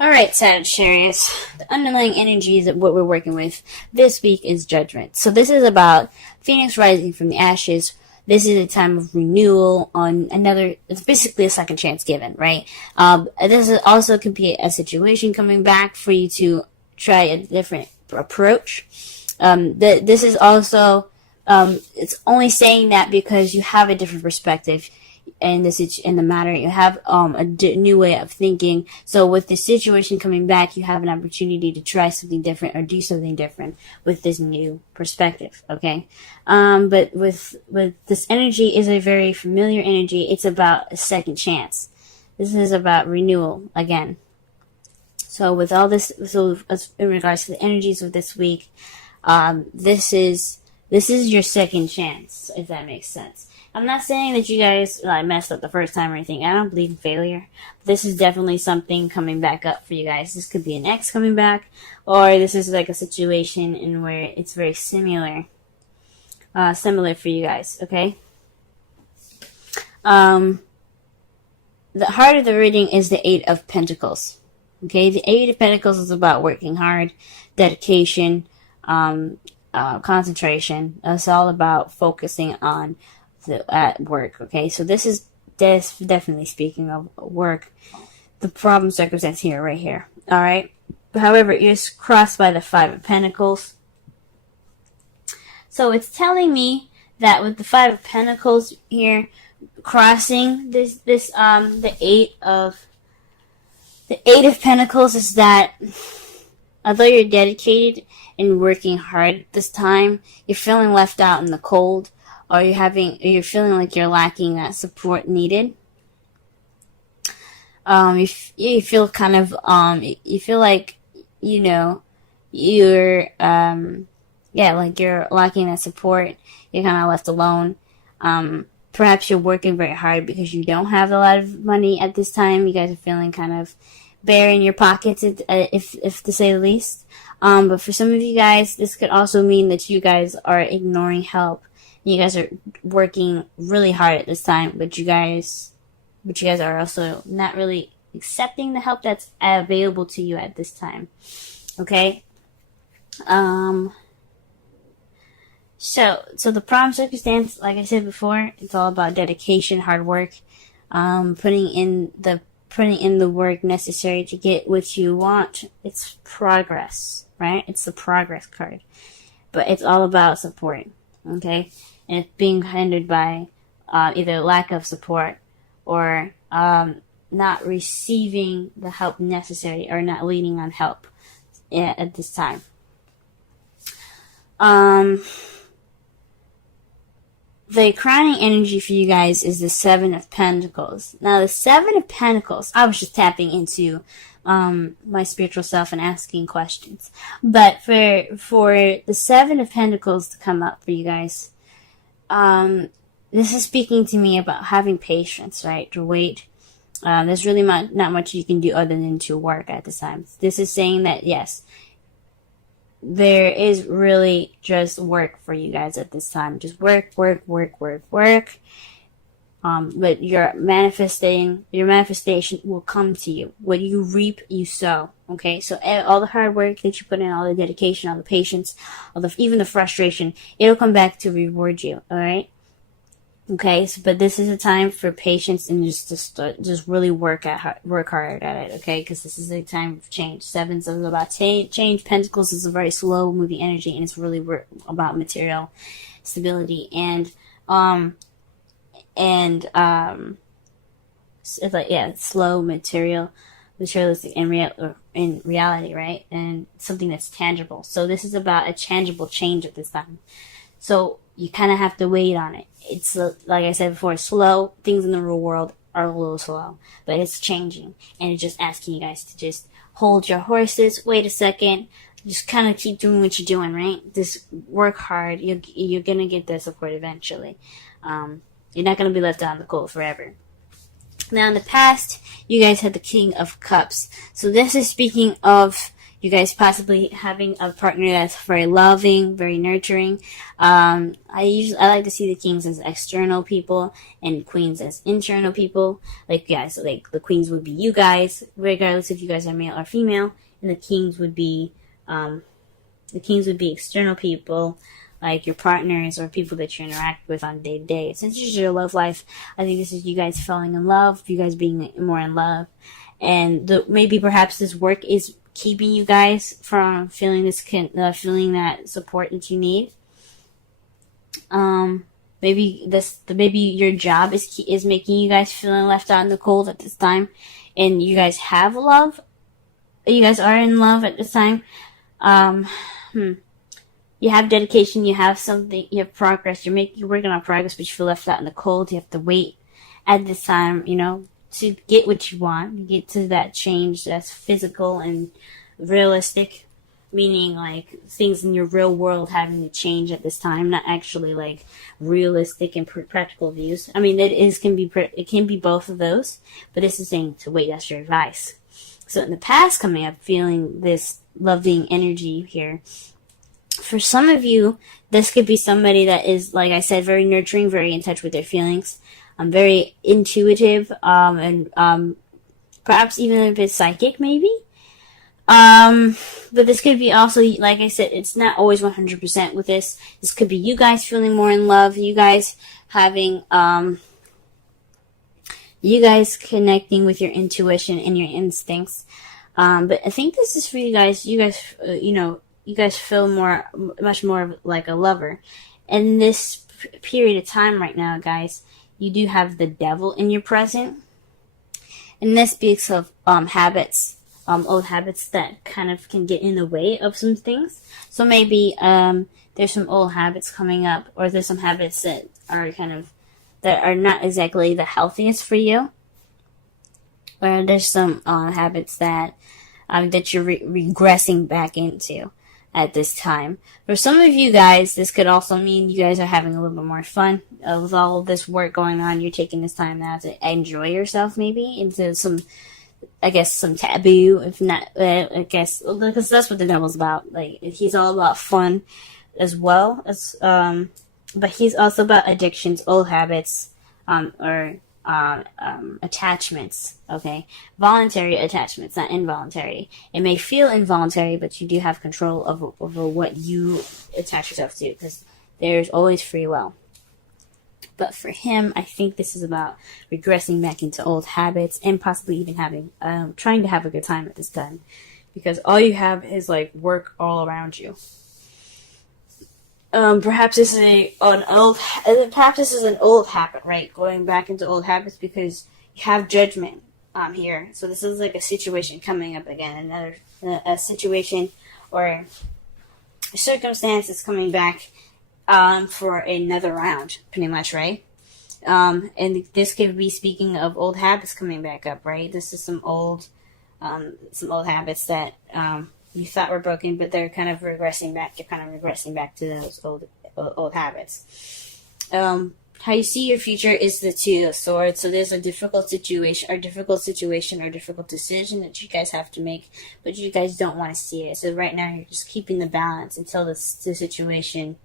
Alright, Sagittarius. The underlying energies of what we're working with this week is Judgment. So this is about Phoenix rising from the ashes. This is a time of renewal on another, it's basically a second chance given, right? This is also could be a situation coming back for you to try a different approach. This is also, it's only saying that because you have a different perspective in the matter. You have a new way of thinking. So with the situation coming back, you have an opportunity to try something different or do something different with this new perspective. Okay, but with this energy is a very familiar energy. It's about a second chance. This is about renewal again. So with all this, so as in regards to the energies of this week, this is your second chance, if that makes sense. I'm not saying that you guys messed up the first time or anything. I don't believe in failure. This is definitely something coming back up for you guys. This could be an ex coming back, or this is like a situation in where it's very similar for you guys. Okay. The heart of the reading is the Eight of Pentacles. Okay, the Eight of Pentacles is about working hard, dedication, concentration. It's all about focusing on at work. Okay, so this is definitely speaking of work. The problem circumstance here, right here. All right. However, it's crossed by the Five of Pentacles. So it's telling me that with the Five of Pentacles here crossing the Eight of Pentacles is that although you're dedicated and working hard this time, you're feeling left out in the cold. Or you're feeling like you're lacking that support needed. You feel kind of, you feel like, you're, like you're lacking that support. You're kind of left alone. Perhaps you're working very hard because you don't have a lot of money at this time. You guys are feeling kind of bare in your pockets, if to say the least. But for some of you guys, this could also mean that you guys are ignoring help. You guys are working really hard at this time, but you guys are also not really accepting the help that's available to you at this time. Okay? So the problem circumstance, like I said before, it's all about dedication, hard work, putting in the work necessary to get what you want. It's progress, right? It's the progress card. But it's all about support. Okay? And it's being hindered by either lack of support or not receiving the help necessary or not leaning on help at this time. The crowning energy for you guys is the Seven of Pentacles. Now, the Seven of Pentacles, I was just tapping into my spiritual self and asking questions. But for the Seven of Pentacles to come up for you guys, this is speaking to me about having patience, right? To wait. There's really not much you can do other than to work at this time. This is saying that, yes, there is really just work for you guys at this time. Just work. But your manifestation will come to you. What you reap, you sow. Okay, so all the hard work that you put in, all the dedication, all the patience, even the frustration, it'll come back to reward you. All right. Okay, so, but this is a time for patience and just really work hard at it. Okay, because this is a time of change. Sevens is about change. Pentacles is a very slow moving energy, and it's really about material stability and it's like, yeah, it's slow, materialistic in reality, right? And something that's tangible. So this is about a tangible change at this time. So you kind of have to wait on it. It's, like I said before, slow. Things in the real world are a little slow, but it's changing. And it's just asking you guys to just hold your horses, wait a second, just kind of keep doing what you're doing, right? Just work hard. You're going to get the support eventually. You're not going to be left out in the cold forever. Now, in the past, you guys had the King of Cups. So this is speaking of You guys possibly having a partner that's very loving, very nurturing. I like to see the kings as external people and queens as internal people. Like, yeah, so like the queens would be you guys, regardless if you guys are male or female, and the kings would be external people, like your partners or people that you interact with on day to day. Since this is your love life, I think this is you guys falling in love, you guys being more in love, and maybe perhaps this work is keeping you guys from feeling feeling that support that you need. Maybe your job is making you guys feeling left out in the cold at this time, and you guys have love. You guys are in love at this time. You have dedication, you have something, you have progress, you're working on progress, but you feel left out in the cold. You have to wait at this time, to get what you want, get to that change that's physical and realistic, meaning like things in your real world having to change at this time, not actually like realistic and practical views. I mean, it can be both of those, but this is saying to wait. That's your advice. So in the past coming up, feeling this loving energy here. For some of you, this could be somebody that is, like I said, very nurturing, very in touch with their feelings, very intuitive, and perhaps even a bit psychic, maybe. But this could be also, like I said, it's not always 100% with this. This could be you guys feeling more in love, you guys having, you guys connecting with your intuition and your instincts. But I think this is for you guys. You guys feel much more like a lover. In this period of time right now, guys, you do have the devil in your present. And this speaks of habits, old habits that kind of can get in the way of some things. So maybe there's some old habits coming up, or there's some habits that are not exactly the healthiest for you. Or there's some habits that you're regressing back into at this time. For some of you guys, this could also mean you guys are having a little bit more fun with all of this work going on. You're taking this time now to enjoy yourself, maybe into some taboo, if not, because that's what the devil's about. Like, he's all about fun as well as, but he's also about addictions, old habits, or attachments, okay? Voluntary attachments, not involuntary. It may feel involuntary, but you do have control over what you attach yourself to, because there's always free will. But for him, I think this is about regressing back into old habits and possibly even trying to have a good time at this time, because all you have is like work all around you. Perhaps this is an old habit, right? Going back into old habits because you have judgment here. So this is like a situation coming up again, a situation or a circumstance is coming back for another round, pretty much, right? And this could be speaking of old habits coming back up, right? This is some old habits that you thought were broken, but they're kind of regressing back. You're kind of regressing back to those old habits. How you see your future is the Two of Swords. So there's a difficult situation or difficult decision that you guys have to make, but you guys don't want to see it. So right now you're just keeping the balance until the situation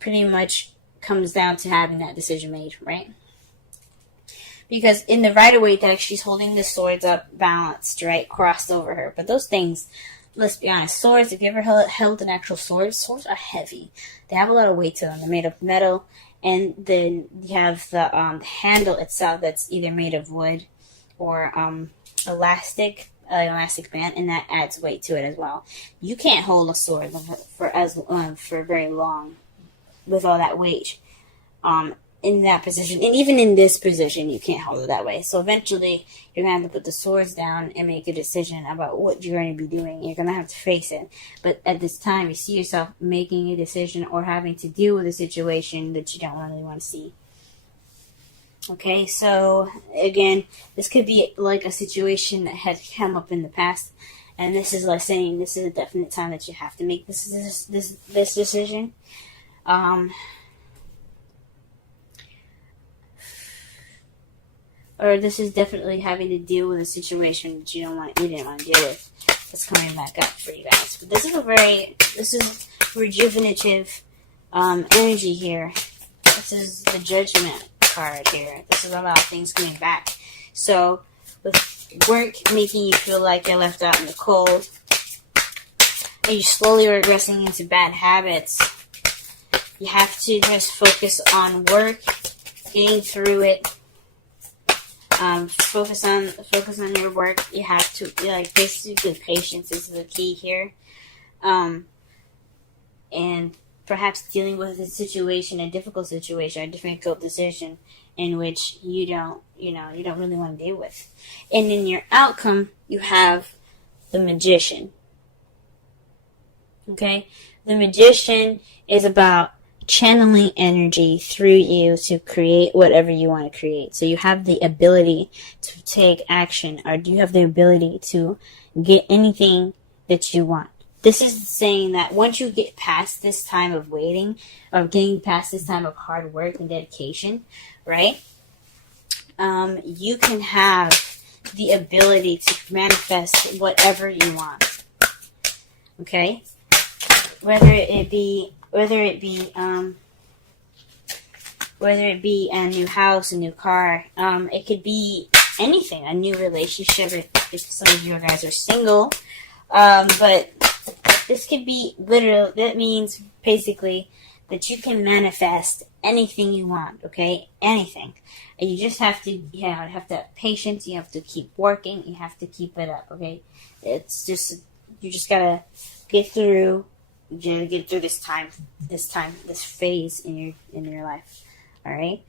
pretty much comes down to having that decision made, right? Because in the Rider-Waite deck, she's holding the swords up balanced, right? Crossed over her. But those things, let's be honest, swords, if you ever held an actual sword, swords are heavy. They have a lot of weight to them. They're made of metal. And then you have the handle itself that's either made of wood or elastic band, and that adds weight to it as well. You can't hold a sword for very long with all that weight in that position. And even in this position, you can't hold it that way. So eventually, you're going to have to put the swords down and make a decision about what you're going to be doing. You're going to have to face it. But at this time, you see yourself making a decision or having to deal with a situation that you don't really want to see. Okay, so again, this could be like a situation that had come up in the past. And this is like saying this is a definite time that you have to make this decision. Or this is definitely having to deal with a situation that you didn't want to deal with. that's coming back up for you guys. But this is rejuvenative energy here. This is the Judgment card here. This is about things coming back. So with work making you feel like you're left out in the cold, and you're slowly regressing into bad habits, you have to just focus on work, getting through it. Focus on your work. You have to, like, basically patience is the key here. And perhaps dealing with a situation, a difficult situation, a difficult decision in which you don't really want to deal with. And in your outcome, you have the Magician. Okay? The Magician is about channeling energy through you to create whatever you want to create. So you have the ability to take action, or do you have the ability to get anything that you want? This is saying that once you get past this time of waiting, or getting past this time of hard work and dedication, right? You can have the ability to manifest whatever you want. Okay? Whether it be a new house, a new car, it could be anything, a new relationship if some of you guys are single, but this could be literal. That means basically that you can manifest anything you want, okay? Anything. And you just have to, have to have patience, you have to keep working, you have to keep it up, okay? It's just, you just gotta get through this phase in your life. All right.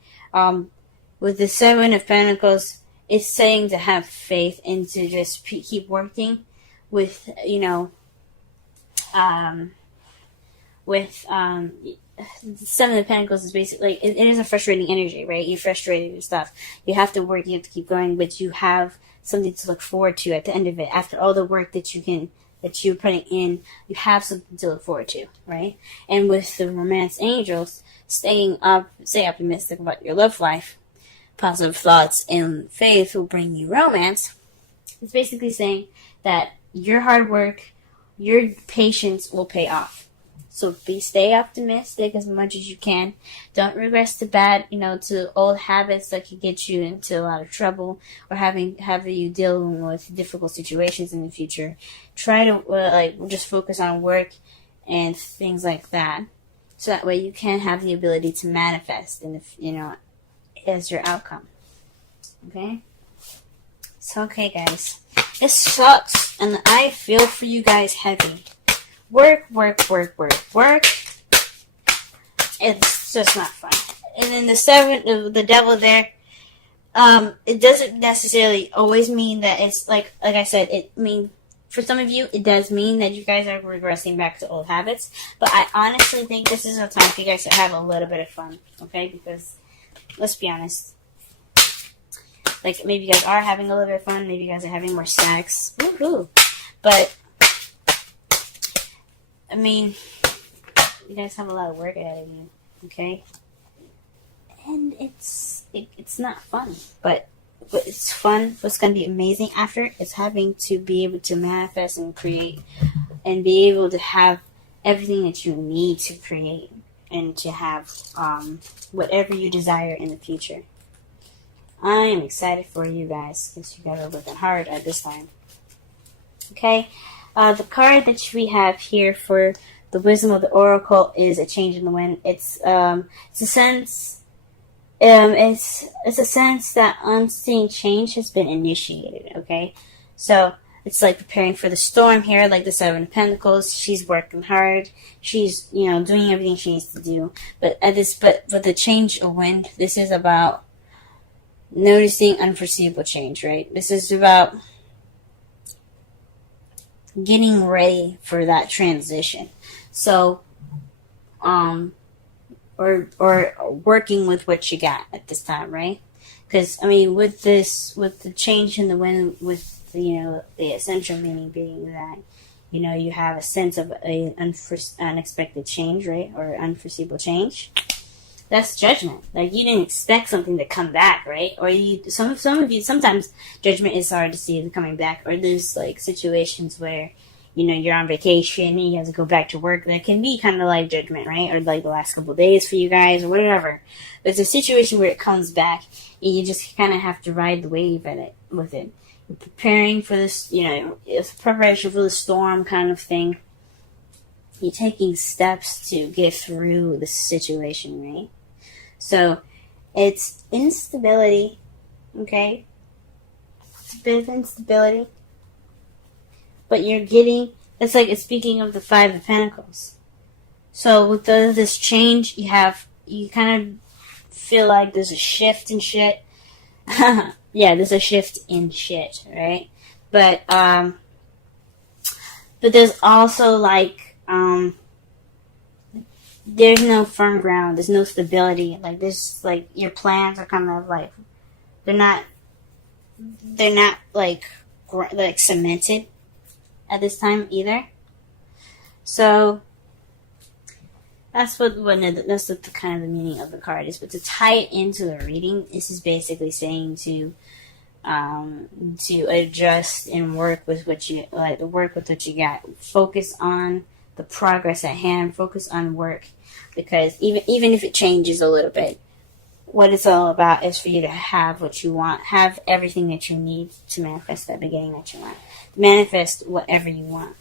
With the Seven of Pentacles, it's saying to have faith and to just keep working with, the Seven of Pentacles is basically, it is a frustrating energy, right? You're frustrated with stuff. You have to work, you have to keep going, but you have something to look forward to at the end of it. After all the work that you're putting in, you have something to look forward to, right? And with the Romance Angels, stay optimistic about your love life. Positive thoughts and faith will bring you romance. It's basically saying that your hard work, your patience will pay off. So stay optimistic as much as you can. Don't regress to to old habits that could get you into a lot of trouble, or having you dealing with difficult situations in the future. Try to just focus on work and things like that, so that way you can have the ability to manifest as your outcome. Okay. So okay, guys, this sucks, and I feel for you guys heavy. Work. It's just not fun. And then the devil there, it doesn't necessarily always mean that it's like I said, for some of you, it does mean that you guys are regressing back to old habits. But I honestly think this is a time for you guys to have a little bit of fun, okay? Because, let's be honest, like, maybe you guys are having a little bit of fun, maybe you guys are having more sex, woohoo! But you guys have a lot of work ahead of you, okay? And it's not fun, but it's fun. What's going to be amazing after is having to be able to manifest and create, and be able to have everything that you need to create, and to have whatever you desire in the future. I am excited for you guys, because you guys are working hard at this time. Okay? The card that we have here for the Wisdom of the Oracle is a change in the wind. It's a sense that unseen change has been initiated, okay? So it's like preparing for the storm here, like the Seven of Pentacles. She's working hard. She's, doing everything she needs to do. But with the change of wind, this is about noticing unforeseeable change, right? This is about getting ready for that transition. So, or working with what you got at this time, right? Because, with the change in the wind, with the essential meaning being that, you have a sense of a unexpected change, right? Or unforeseeable change. That's judgment. Like, you didn't expect something to come back, right? Or some of you, sometimes judgment is hard to see it coming back. Or there's like situations where, you know, you're on vacation and you have to go back to work. That can be kind of like judgment, right? Or like the last couple of days for you guys or whatever. But it's a situation where it comes back and you just kind of have to ride the wave with it. You're preparing for this, you know, it's preparation for the storm kind of thing. You're taking steps to get through the situation, right? So, it's instability, okay? It's a bit of instability. But you're getting, it's like, it's speaking of the Five of Pentacles. So, with this change, you kind of feel like there's a shift in shit. Yeah, there's a shift in shit, right? But there's also, like, there's no firm ground. There's no stability. Like, this, like, your plans are kind of like, they're not like cemented at this time either. So that's what the kind of the meaning of the card is. But to tie it into the reading, this is basically saying to adjust and work with what you got. Focus on the progress at hand. Focus on work, because even if it changes a little bit, what it's all about is for you to have what you want, have everything that you need to manifest that beginning that you want, manifest whatever you want.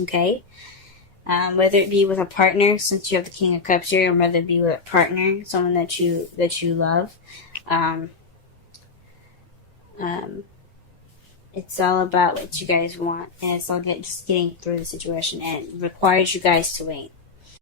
Okay, whether it be with a partner, since you have the King of Cups here, or whether it be with a partner, someone that you love. It's all about what you guys want, and it's all just getting through the situation, and it requires you guys to wait.